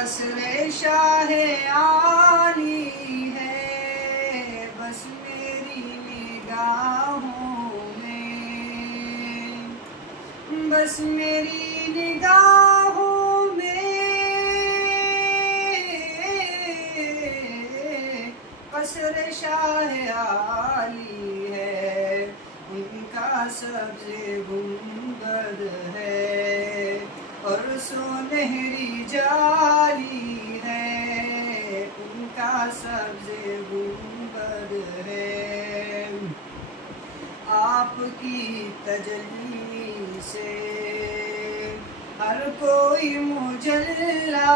قصر شاہ عالی ہے بس میری نگاہوں میں، بس میری نگاہوں میں قصر شاہ عالی ہے، ان کا سبز گنبد ہے اور سنہری جالی ہے، ان کا سبز گنبد ہے۔ آپ کی تجلی سے ہر کوئی مجلا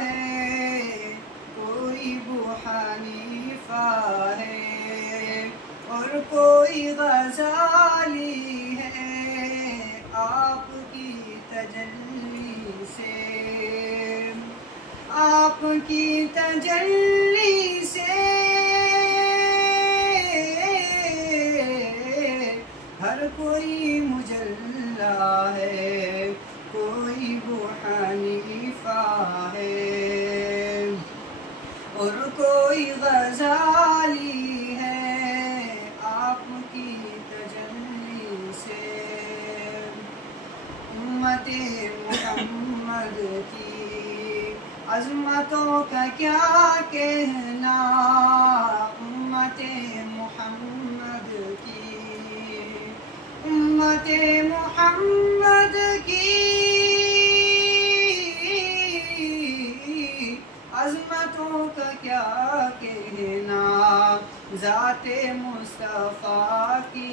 ہے، کوئی ابو حنیفہ ہے اور کوئی غزالی ہے۔ آپ کی تجلی سے، آپ کی تجلی سے ہر کوئی مجلا ہے، کوئی ابو حنیفہ ہے اور کوئی غزالی ہے۔ آپ کی تجلی سے امت محمد کی عظمتوں کا کیا کہنا، امت محمد کی، امت محمد کی عظمتوں کا کیا کہنا، ذات مصطفیٰ کی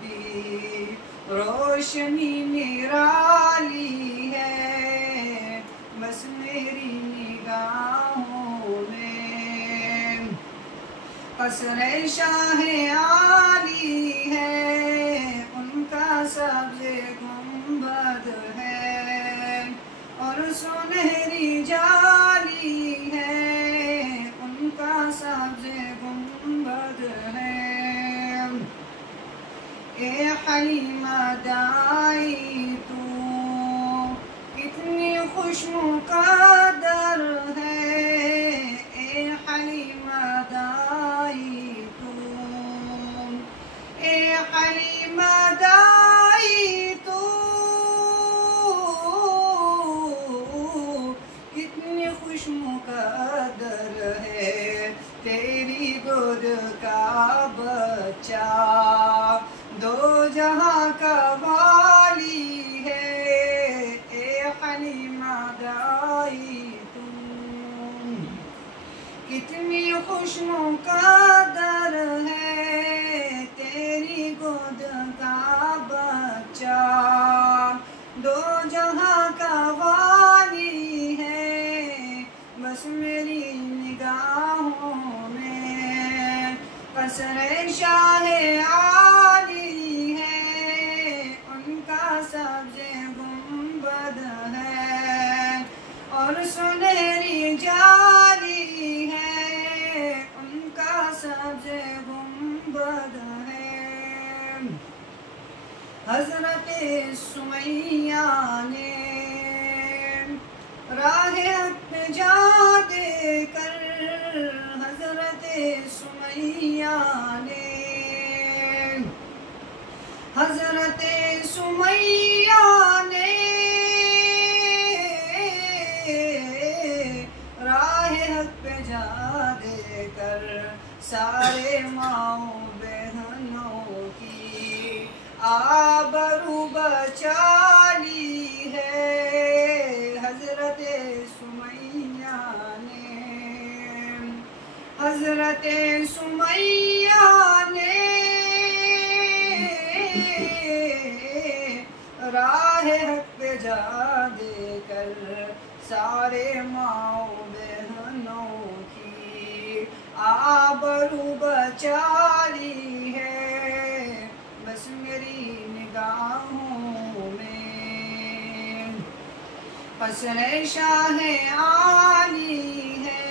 بھی روشنی نرالی ہے، بس میری نگاہوں میں قصر شاہ عالی ہے، ان کا سبز گنبد ہے اور سنہری جالی ہے، ان کا سبز گنبد ہے۔ اے حلیمہ دائی تو کتنی خوش مقدر ہے، اے حلیمہ دائی تو، اے حلیمہ دائی تو کتنی خوش مقدر ہے، تیری گود کا بچہ دو جہاں کا والی ہے، اے حلیمہ دائی تو کتنی خوش مقدر ہے، تیری گود کا بچہ دو جہاں کا والی ہے، بس میری نگاہوں میں قصر شاہ عالی ہے، ان کا سبز گنبد ہے اور سنہری جالی ہے، ان کا سبز گنبد ہے۔ حضرت سمیہ نے راہ حق پہ جا دے کر، حضرت سمیہ نے، حضرت سمیہ نے راہ حق پہ جا دے کر سارے ماؤں بہنوں کی آبرو بچالی ہے، حضرت سمیہ نے، حضرت سمیہ نے راہ حق پہ جا دے کر سارے ماؤں بہنوں کی آبرو بچالی ہے، بس میری نگاہوں میں قصر شاہ عالی ہے،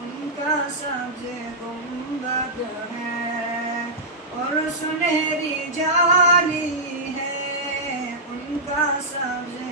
ان کا سبز گنبد ہے اور سنہری جالی ہے، ان کا سبز